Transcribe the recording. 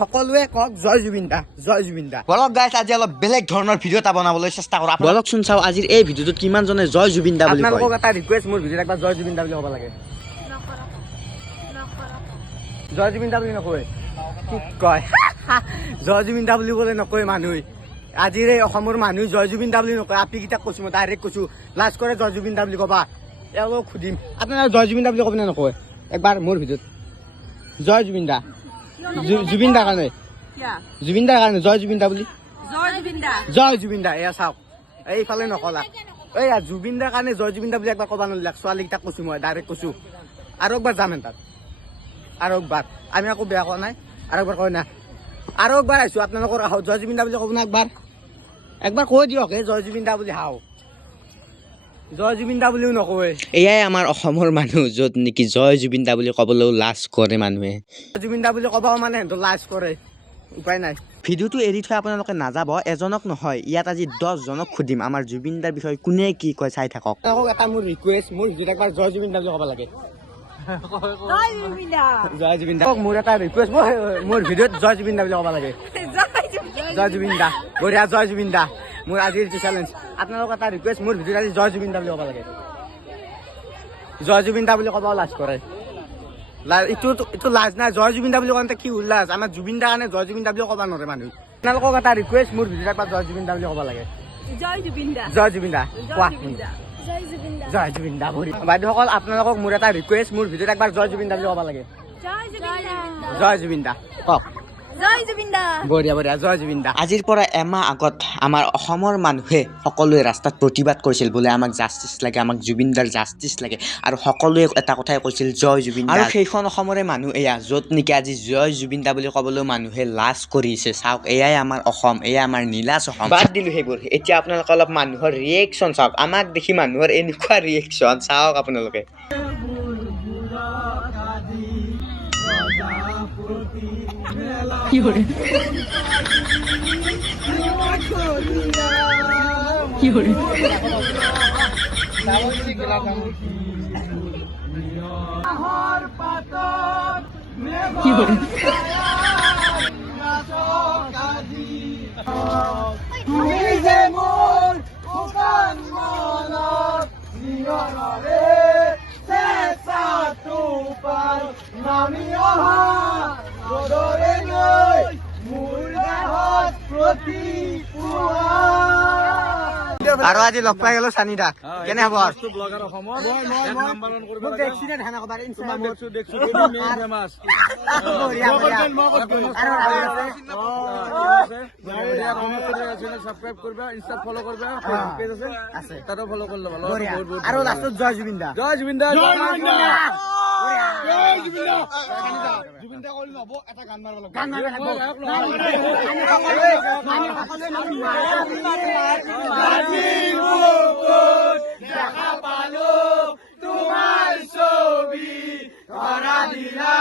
সকলোৱে কওক জয় জুবিন দা, জয় জুবিন দা। বলক গাইছ আজি অলপ বেলেগ ধৰণৰ ভিডিঅ' এটা বনাবলৈ চেষ্টা কৰোঁ। বলকচোন চাওঁ আজিৰ এই ভিডিঅ'টোত কিমান জনে জয় জুবিন দা বুলি কয়। আপোনালোকক এটা ৰিকুৱেষ্ট, মোৰ ভিডিঅ'ত একবাৰ জয় জুবিন দা বুলি ক'ব লাগে। জয় জুবিন দা বুলি নকয়, কি কয় জয় জুবিন দা বুলি ক'লে নকয় মানুহে। আজিৰ এই অসমৰ মানুহ জয় জুবিন দা বুলি নকয়। আপিকেইটাক কৈছোঁ, মই ডাইৰেক্ট কৈছোঁ, লাজ কৰে জয় জুবিন দা বুলি ক'বা। এওঁলোকক সুধিম আপোনালোকে জয় জুবিন দা বুলি ক'ব নে নকয় একবাৰ মোৰ ভিডিঅ'ত। জয় জুবিন দা, জুবিন দাৰ কাৰণে, জুবিন দাৰ কাৰণে জয় জুবিন দা বুলি, জয় জুবিন দা। এয়া চাওক, এইফালে নকলা। এইয়া জুবিন দাৰ কাৰণে জয় জুবিন দা বুলি একবাৰ ক'ব নোৱাৰিলে। ছোৱালীকেইটাক কৈছোঁ, মই ডাইৰেক্ট কৈছোঁ। আৰু একবাৰ যাম তাত, আৰু একবাৰ আমি একো বেয়া কোৱা নাই। আৰু একবাৰ কয় না, আৰু একবাৰ আহিছোঁ আপোনালোকৰ আহক জয় জুবিন দা বুলি ক'ব না একবাৰ, একবাৰ কৈ দিয়ক হে জয় জুবিন দা বুলি। হাও জয় জুবিন দা বুলিও নকয়। এয়াই আমাৰ অসমৰ মানুহ য'ত নেকি জয় জুবিন দা বুলি ক'বলৈও লাজ কৰে মানুহে। জুবিন দা বুলি ক'বাও মানে সিহঁতৰ লাজ কৰে, উপায় নাই। ভিডিঅ'টো এৰি থৈ আপোনালোকে নাযাব। এজনক নহয়, ইয়াত আজি 10 জনক সুধিম আমাৰ জুবিন দাৰ বিষয়ে কোনে কি কয়, চাই থাকক। আপোনালোকক এটা মোৰ ৰিকুৱেষ্ট, মোৰ ভিডিঅ'ত একবাৰ জয় জুবিন দা বুলি ক'ব লাগে। জয় জুবিন দা, মোৰ এটা ৰিকুৱেষ্ট, মোৰ ভিডিঅ'ত জয় জুবিন দা বুলি ক'ব লাগে। জয় জুবিন দা, বঢ়িয়া জয় জুবিন দা। মোৰ আজিৰ চেলেঞ্জ, আপোনালোকক এটা ৰিকুৱেষ্ট, মোৰ ভিডিঅ'ত আজি জয় জুবিন দা বুলি ক'ব লাগে। জয় জুবিন দা বুলি ক'ব লাজ কৰে, এইটো লাজ নাই। জয় জুবিন দা বুলি কওঁতে কি উল্লাস, আমাৰ জুবিন দাৰ কাৰণে জয় জুবিন দা বুলি ক'ব নোৱাৰে মানুহ। আপোনালোকক এটা ৰিকুৱেষ্ট, মোৰ ভিডিঅ'ত একবাৰ জয় জুবিন দা বুলি ক'ব লাগে। জয় জুবিন দা, কোৱা জয় জুবিন দা। বাইদেউসকল আপোনালোকক মোৰ এটা ৰিকুৱেষ্ট, মোৰ ভিডিঅ'ত একবাৰ জয় জুবিন দা বুলি ক'ব লাগে। জয় জুবিন দা কওক, বঢ়িয়া বঢ়িয়া জয় জুবিন দা। আজিৰ পৰা এমাহ আগত আমাৰ অসমৰ মানুহে সকলোৱে ৰাস্তাত প্ৰতিবাদ কৰিছিল বোলে আমাক জাষ্টিছ লাগে, আমাক জুবিন দাৰ জাষ্টিছ লাগে, আৰু সকলোৱে এটা কথাই কৈছিল জয় জুবিন দা। আৰু সেইখন অসমৰে মানুহ এয়া, য'ত নেকি আজি জয় জুবিন দা বুলি ক'বলৈও মানুহে লাজ কৰিছে। চাওক, এয়াই আমাৰ অসম, এয়াই আমাৰ নীলাচ অসম। বাদ দিলোঁ সেইবোৰ, এতিয়া আপোনালোকে অলপ মানুহৰ ৰিয়েকশ্যন চাওক। আমাক দেখি মানুহৰ এনেকুৱা ৰিয়েকশ্যন চাওক আপোনালোকে। আৰু আজি লগ পাই গলো চানি দাক, কেনে হ'ব? আৰু লাষ্টত জয় জুবিন দা, জয় জুবিন দা, জয় জুবিন দা। জুবিন দা ক'লে নহ'ব, এটা গান মাৰিব লাগিব। দেখা পালো তোমাৰ ছবি ধৰা দিলা